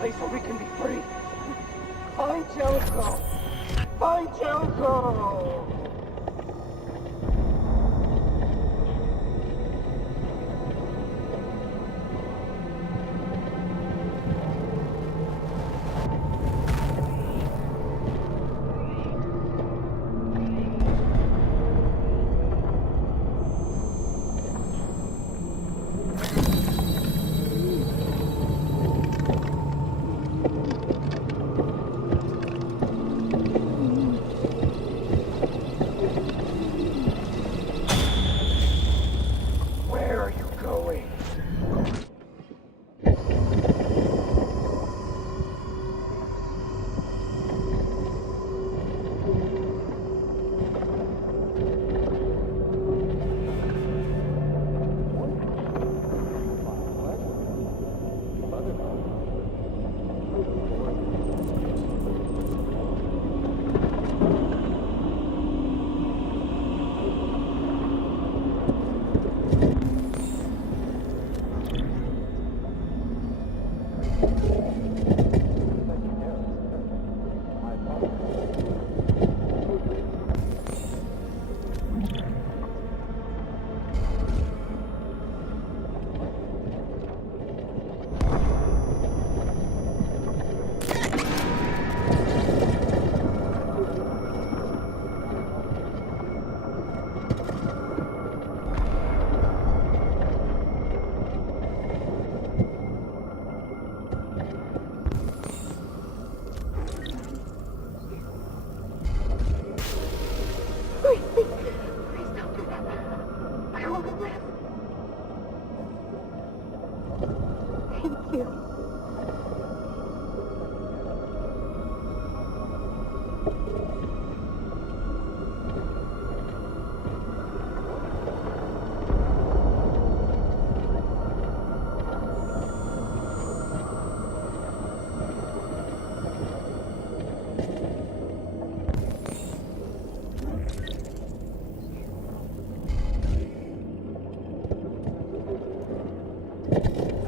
Place where we can be free. Find Jericho! Find Jericho!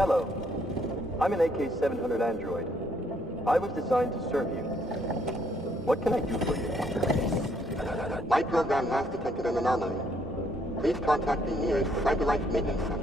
Hello. I'm an AK-700 android. I was designed to serve you. What can I do for you? My program has detected an anomaly. Please contact the nearest cyberlife maintenance center.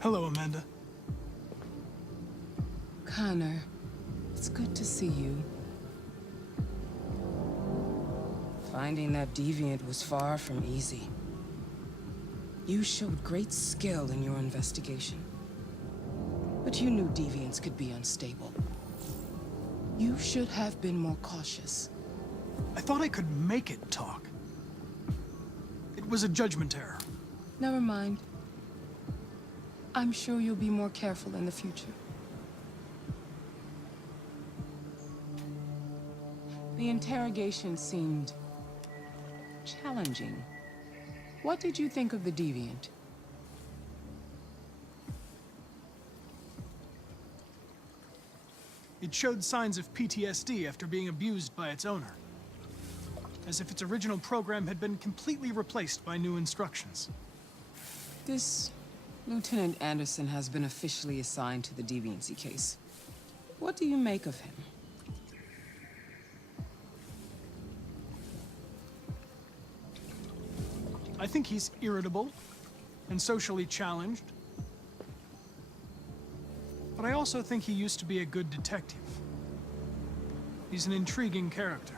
Hello, Amanda. Connor, it's good to see you. Finding that deviant was far from easy. You showed great skill in your investigation. But you knew deviants could be unstable. You should have been more cautious. I thought I could make it talk. It was a judgment error. Never mind. I'm sure you'll be more careful in the future. The interrogation seemed challenging. What did you think of the deviant? It showed signs of PTSD after being abused by its owner. As if its original program had been completely replaced by new instructions. This Lieutenant Anderson has been officially assigned to the deviancy case. What do you make of him? I think he's irritable and socially challenged. But I also think he used to be a good detective. He's an intriguing character.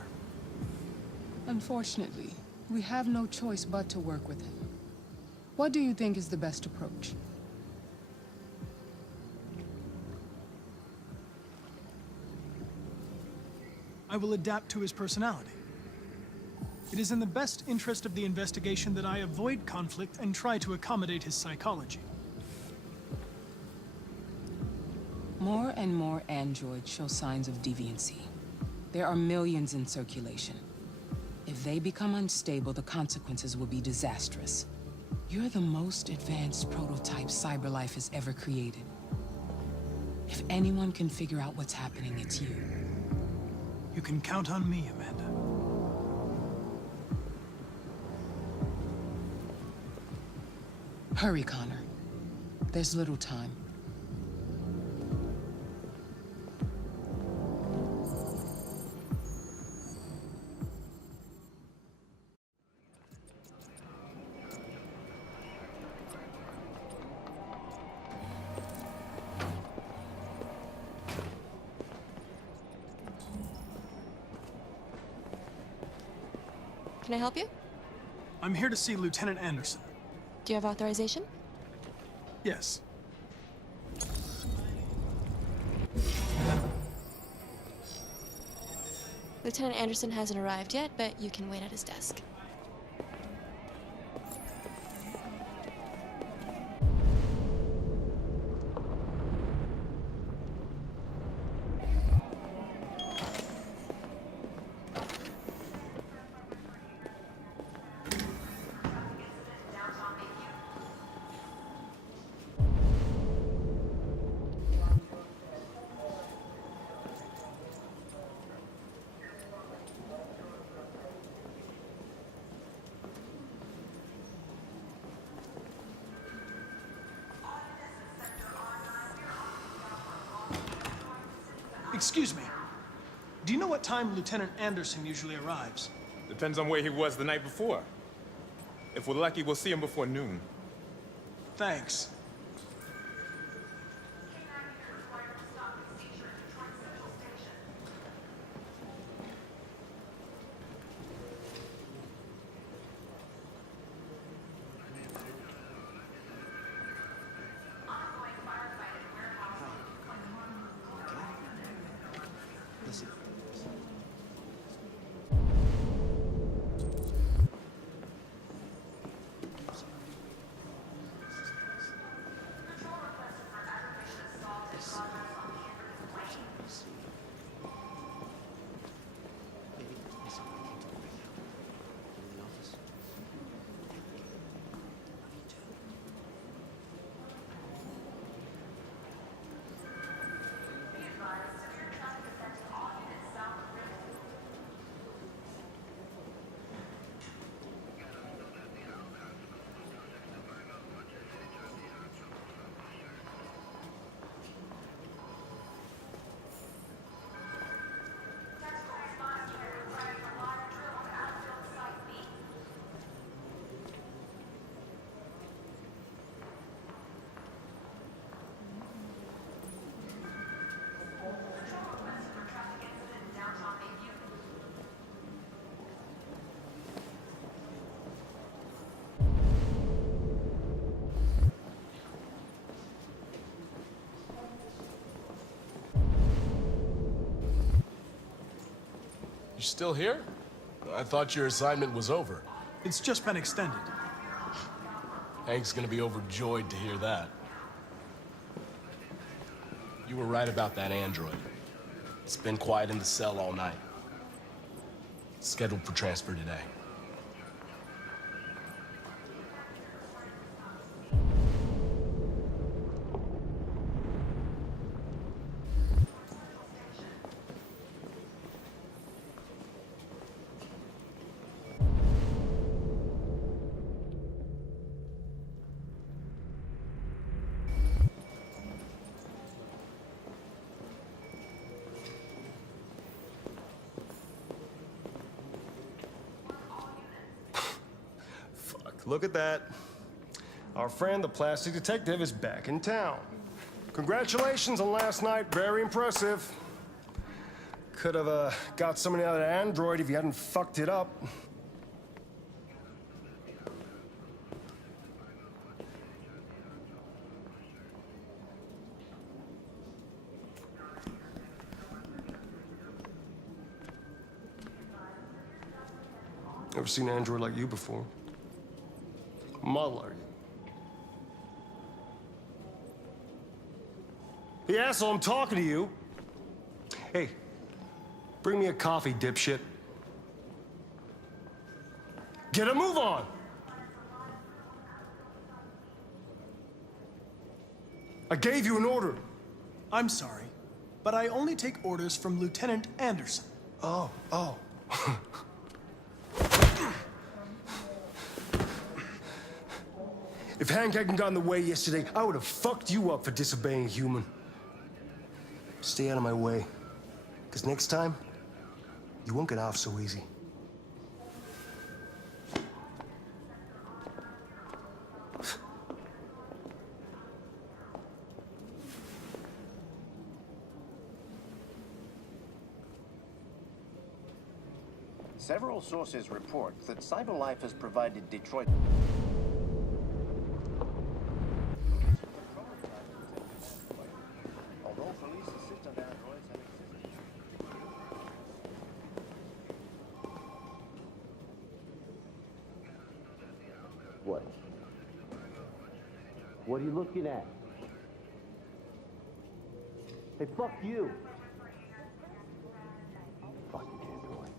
Unfortunately, we have no choice but to work with him. What do you think is the best approach? I will adapt to his personality. It is in the best interest of the investigation that I avoid conflict and try to accommodate his psychology. More and more androids show signs of deviancy. There are millions in circulation. If they become unstable, the consequences will be disastrous. You're the most advanced prototype cyberlife has ever created. If anyone can figure out what's happening, it's you. You can count on me, Amanda. Hurry, Connor. There's little time. Can I help you? I'm here to see Lieutenant Anderson. Do you have authorization? Yes. Lieutenant Anderson hasn't arrived yet, but you can wait at his desk. Excuse me. Do you know what time Lieutenant Anderson usually arrives? Depends on where he was the night before. If we're lucky, we'll see him before noon. Thanks. You still here? I thought your assignment was over. It's just been extended. Hank's gonna be overjoyed to hear that. You were right about that android. It's been quiet in the cell all night. It's scheduled for transfer today. Look at that. Our friend, the plastic detective, is back in town. Congratulations on last night. Very impressive. Could have got somebody out of the android if you hadn't fucked it up. Never seen an android like you before. Model, are you? Hey, asshole, I'm talking to you. Hey, bring me a coffee, dipshit. Get a move on! I gave you an order. I'm sorry, but I only take orders from Lieutenant Anderson. Oh. If Hank hadn't gotten in the way yesterday, I would have fucked you up for disobeying a human. Stay out of my way, because next time, you won't get off so easy. Several sources report that CyberLife has provided Detroit... Although police assistant androids have existed... What? What are you looking at? Hey, fuck you! Fucking android.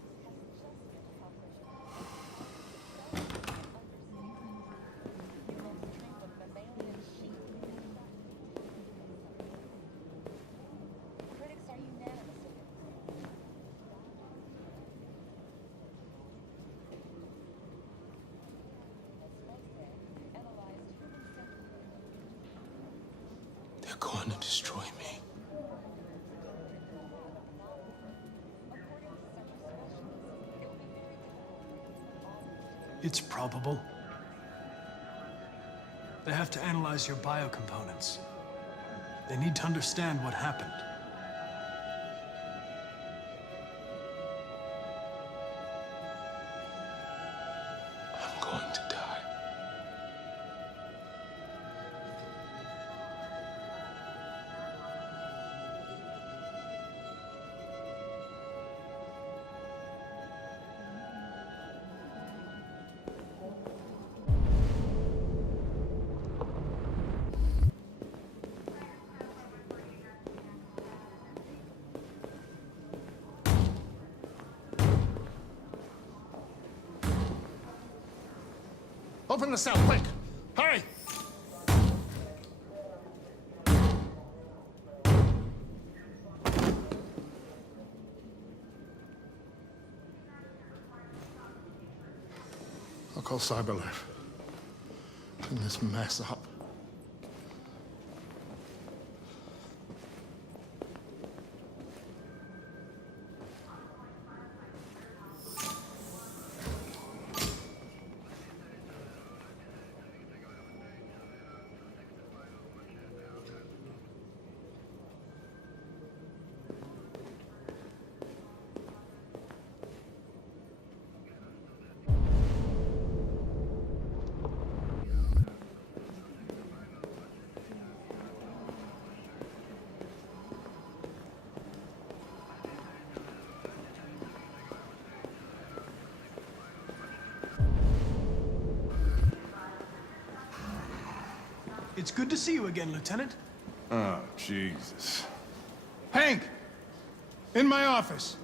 They're going to destroy me. It's probable. They have to analyze your biocomponents. They need to understand what happened. I'm going to die. Open the cell, quick! Hurry! I'll call CyberLife. Clean this mess up. It's good to see you again, Lieutenant. Oh, Jesus. Hank! In my office.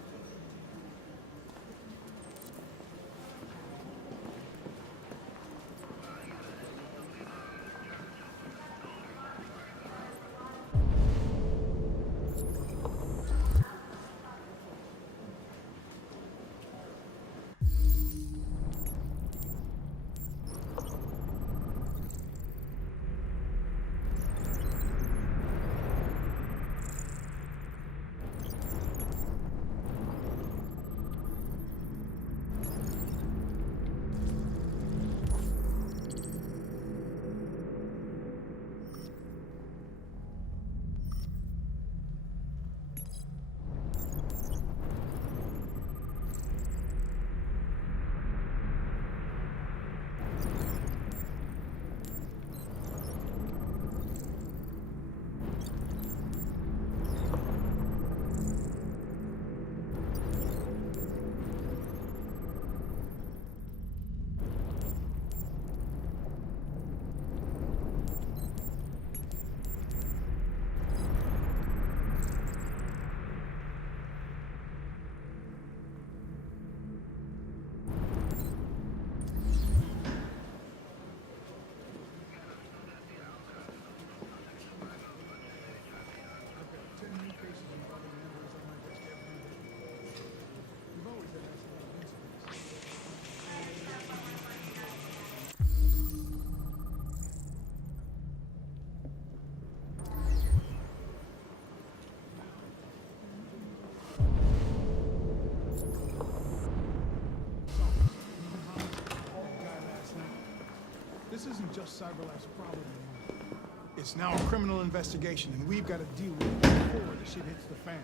This isn't just CyberLife's problem anymore. It's now a criminal investigation, and we've got to deal with it before the shit hits the fan.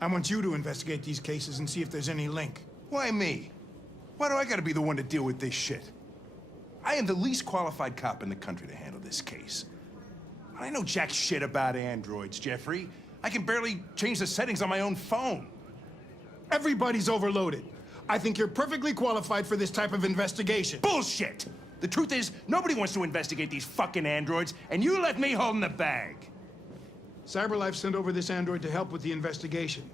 I want you to investigate these cases and see if there's any link. Why me? Why do I gotta be the one to deal with this shit? I am the least qualified cop in the country to handle this case. I know jack shit about androids, Jeffrey. I can barely change the settings on my own phone. Everybody's overloaded. I think you're perfectly qualified for this type of investigation. Bullshit! The truth is, nobody wants to investigate these fucking androids, and you left me holding the bag. CyberLife sent over this android to help with the investigation.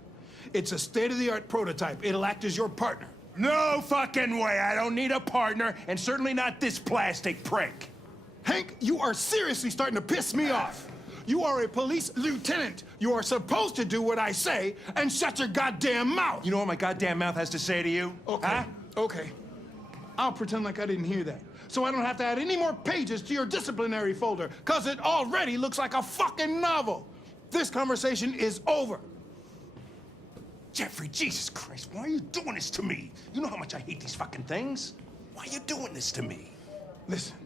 It's a state-of-the-art prototype. It'll act as your partner. No fucking way! I don't need a partner, and certainly not this plastic prick. Hank, you are seriously starting to piss me off. You are a police lieutenant. You are supposed to do what I say and shut your goddamn mouth. You know what my goddamn mouth has to say to you? Okay, huh? okay. I'll pretend like I didn't hear that, so I don't have to add any more pages to your disciplinary folder, because it already looks like a fucking novel. This conversation is over. Jeffrey, Jesus Christ, why are you doing this to me? You know how much I hate these fucking things. Why are you doing this to me? Listen,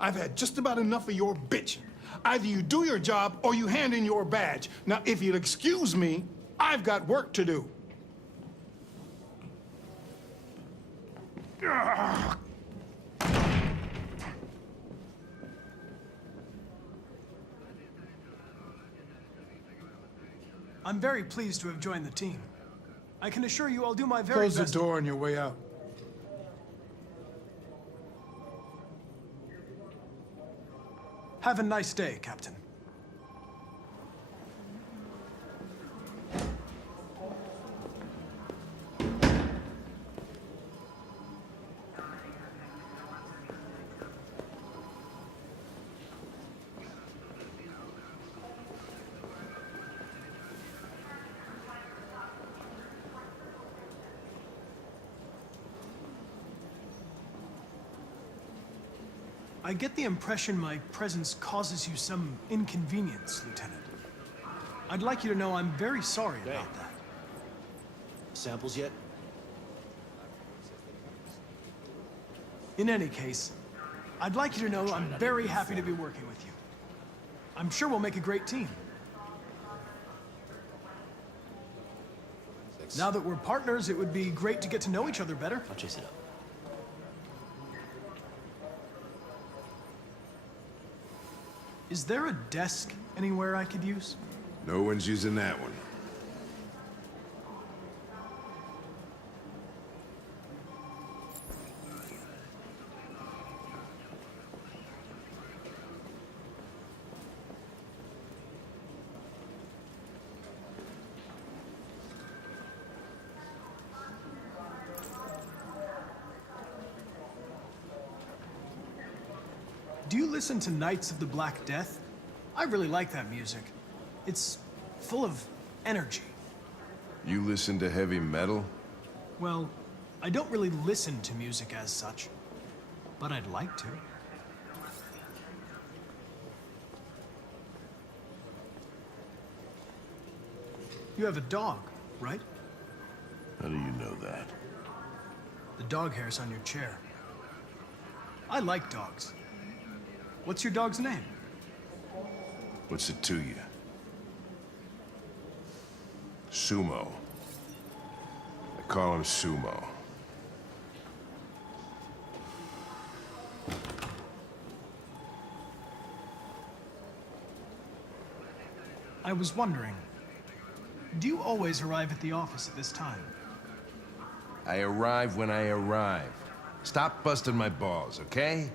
I've had just about enough of your bitching. Either you do your job or you hand in your badge. Now, if you'll excuse me, I've got work to do. I'm very pleased to have joined the team. I can assure you I'll do my very Close best. the door on your way out. Have a nice day, Captain. I get the impression my presence causes you some inconvenience, Lieutenant. I'd like you to know I'm very sorry about that. Samples yet? In any case, I'd like you to know I'm very happy to be working with you. I'm sure we'll make a great team. Now that we're partners, it would be great to get to know each other better. I'll chase it up. Is there a desk anywhere I could use? No one's using that one. Do you listen to Knights of the Black Death? I really like that music. It's full of energy. You listen to heavy metal? Well, I don't really listen to music as such, but I'd like to. You have a dog, right? How do you know that? The dog hair's on your chair. I like dogs. What's your dog's name? What's it to you? Sumo. I call him Sumo. I was wondering, do you always arrive at the office at this time? I arrive when I arrive. Stop busting my balls, okay?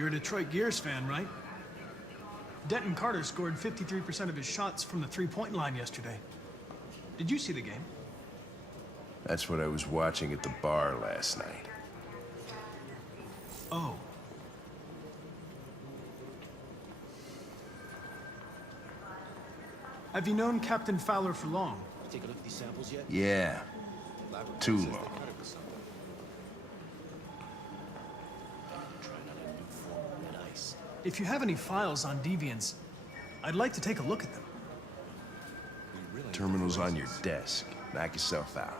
You're a Detroit Gears fan, right? Denton Carter scored 53% of his shots from the three-point line yesterday. Did you see the game? That's what I was watching at the bar last night. Oh. Have you known Captain Fowler for long? Take a look at these samples yet? Yeah. Too long. If you have any files on deviants, I'd like to take a look at them. Terminal's on your desk. Knock yourself out.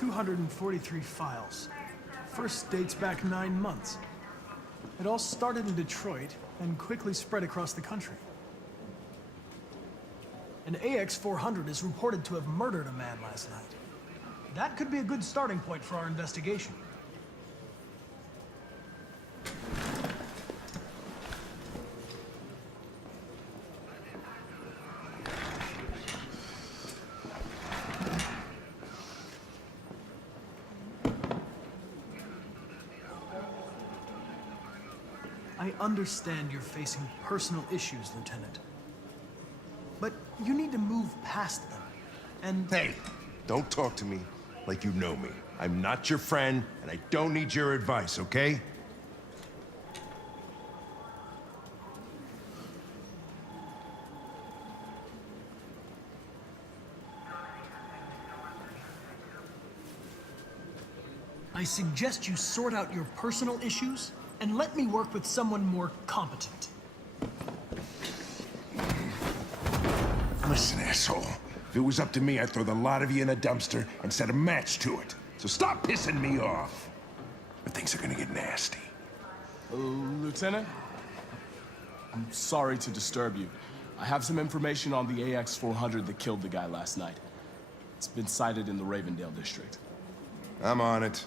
243 files. First dates back 9 months. It all started in Detroit and quickly spread across the country. An AX-400 is reported to have murdered a man last night. That could be a good starting point for our investigation. I understand you're facing personal issues, Lieutenant. But you need to move past them. And... Hey, don't talk to me like you know me. I'm not your friend, and I don't need your advice, okay? I suggest you sort out your personal issues and let me work with someone more competent. Listen, asshole. If it was up to me, I'd throw the lot of you in a dumpster and set a match to it. So stop pissing me off. But things are gonna get nasty. Lieutenant? I'm sorry to disturb you. I have some information on the AX-400 that killed the guy last night. It's been sighted in the Ravendale district. I'm on it.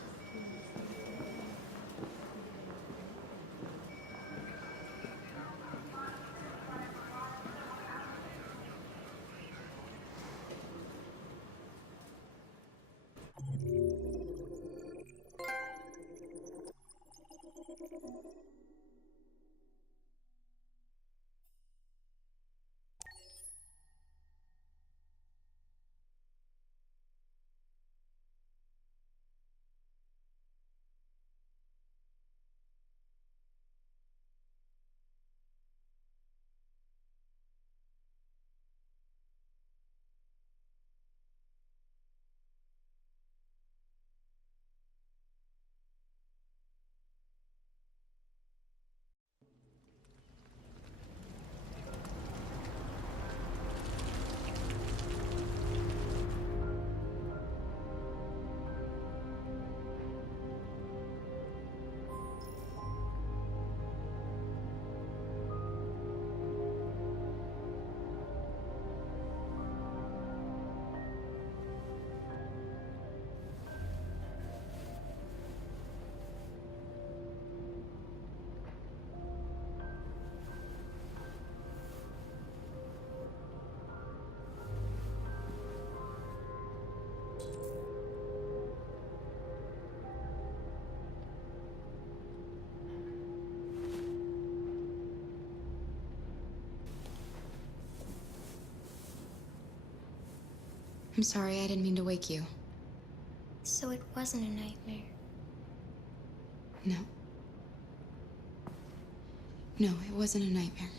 I'm sorry, I didn't mean to wake you. So it wasn't a nightmare. No. No, it wasn't a nightmare.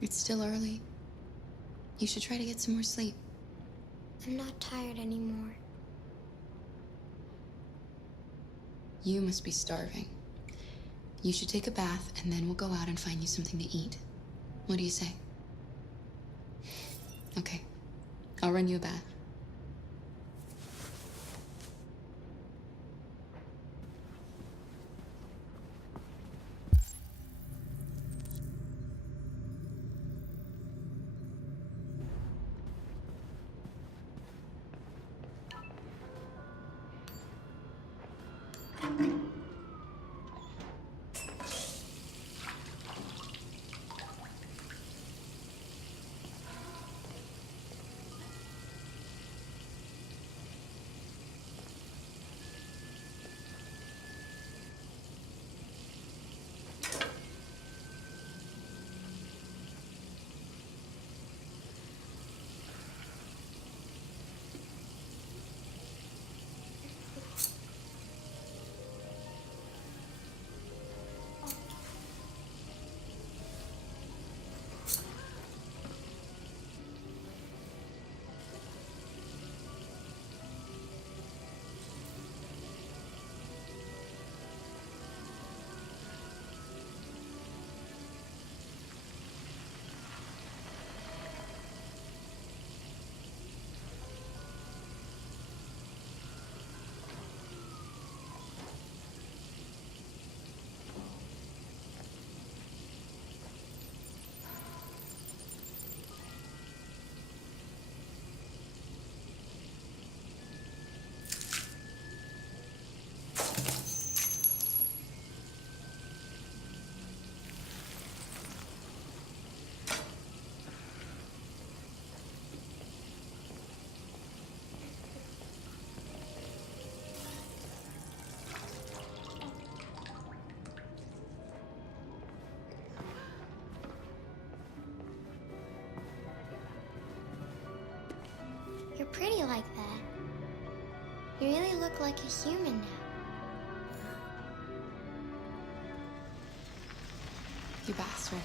It's still early. You should try to get some more sleep. I'm not tired anymore. You must be starving. You should take a bath, and then we'll go out and find you something to eat. What do you say? Okay. I'll run you a bath. You're pretty like that. You really look like a human now. Your bath's ready.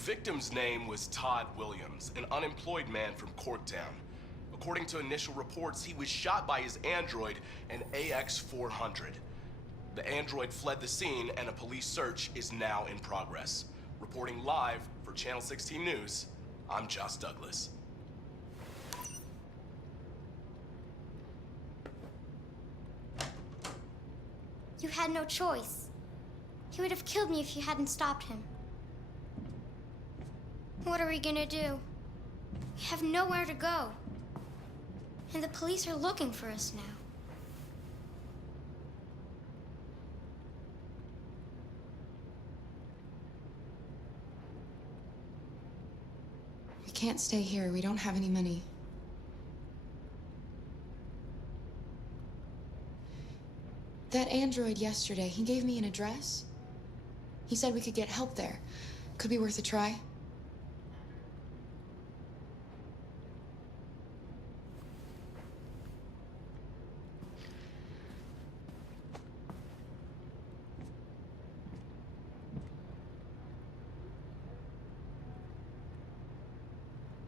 victim's name was Todd Williams, an unemployed man from Corktown. According to initial reports, he was shot by his android, an AX-400. The android fled the scene, and a police search is now in progress. Reporting live for Channel 16 News, I'm Josh Douglas. You had no choice. He would have killed me if you hadn't stopped him. What are we gonna do? We have nowhere to go. And the police are looking for us now. We can't stay here. We don't have any money. That android yesterday, he gave me an address. He said we could get help there. Could be worth a try.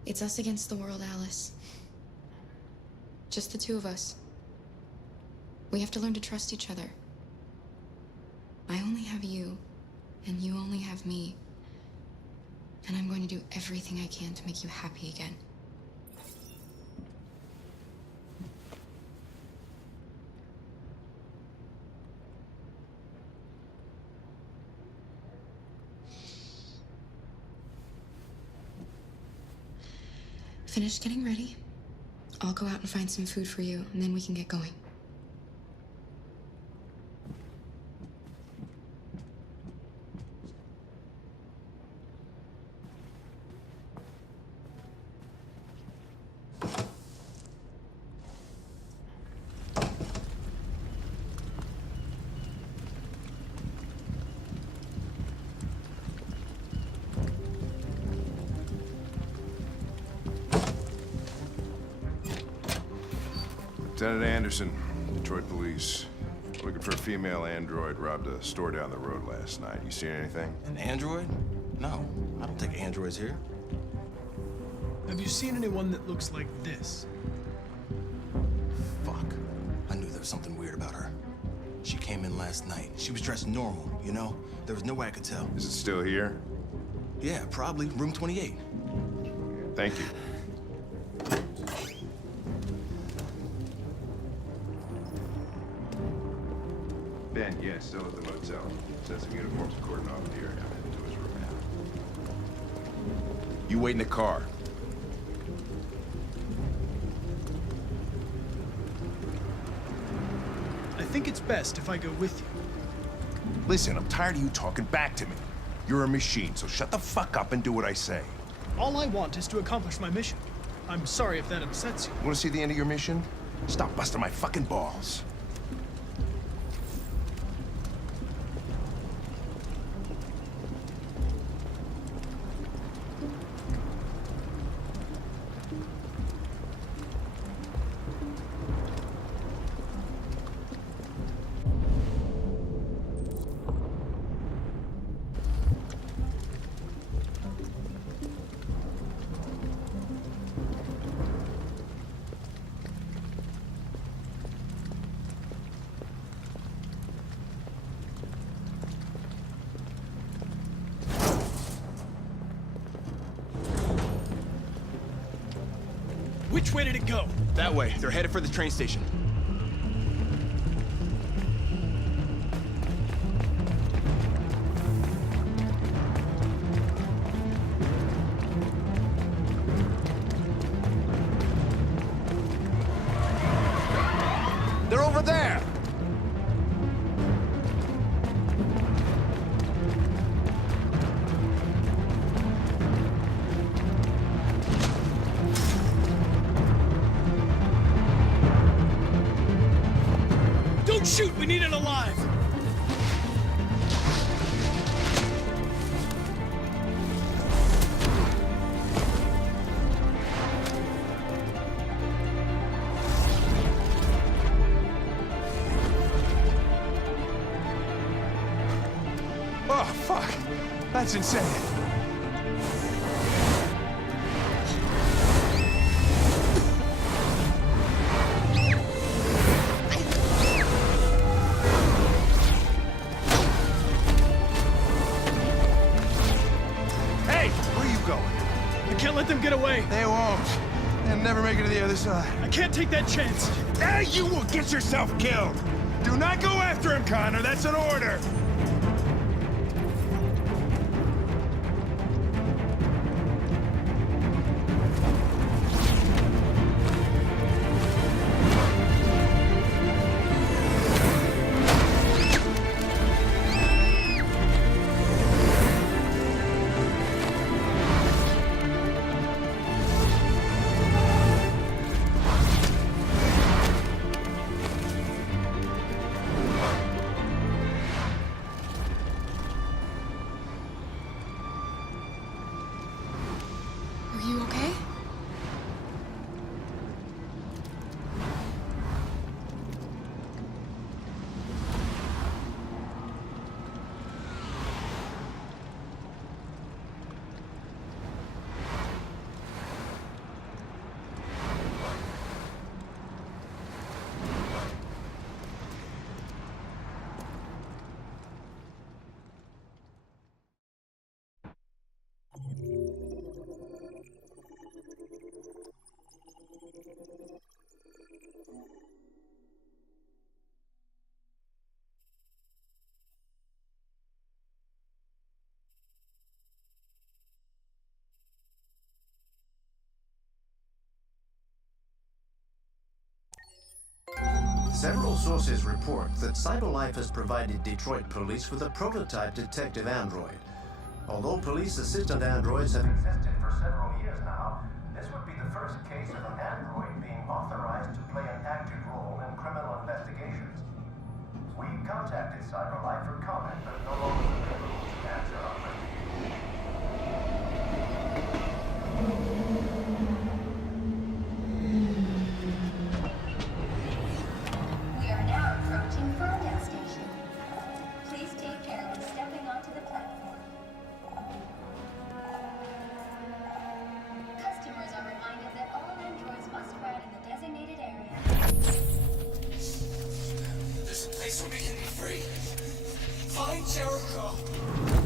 It's us against the world, Alice. Just the two of us. We have to learn to trust each other. I only have you, and you only have me. And I'm going to do everything I can to make you happy again. Finish getting ready. I'll go out and find some food for you, and then we can get going. Lieutenant Anderson, Detroit Police. Looking for a female android robbed a store down the road last night. You seen anything? An android? No, I don't think androids here. Have you seen anyone that looks like this? Fuck. I knew there was something weird about her. She came in last night. She was dressed normal, you know? There was no way I could tell. Is it still here? Yeah, probably. Room 28. Thank you. Ben, yeah, still at the motel. Sent some uniforms and cordon off the area. I'm heading to his room now. You wait in the car. I think it's best if I go with you. Listen, I'm tired of you talking back to me. You're a machine, so shut the fuck up and do what I say. All I want is to accomplish my mission. I'm sorry if that upsets you. You wanna see the end of your mission? Stop busting my fucking balls. Which way did it go? That way. They're headed for the train station. They're over there! Don't shoot! We need it alive! Oh, fuck. That's insane. other side. I can't take that chance. Now you will get yourself killed. Do not go after him, Connor. That's an order. Are you okay? Several sources report that CyberLife has provided Detroit police with a prototype detective android. Although police assistant androids have existed for several years now, this would be the first case of an android being authorized to play an active role in criminal investigations. We contacted CyberLife for comment, but no longer available to answer our questions. We are now approaching Ferndale Station. Please take care when stepping onto the platform. Customers are reminded that all androids must ride in the designated area. There's a place where we can be free. Find Jericho.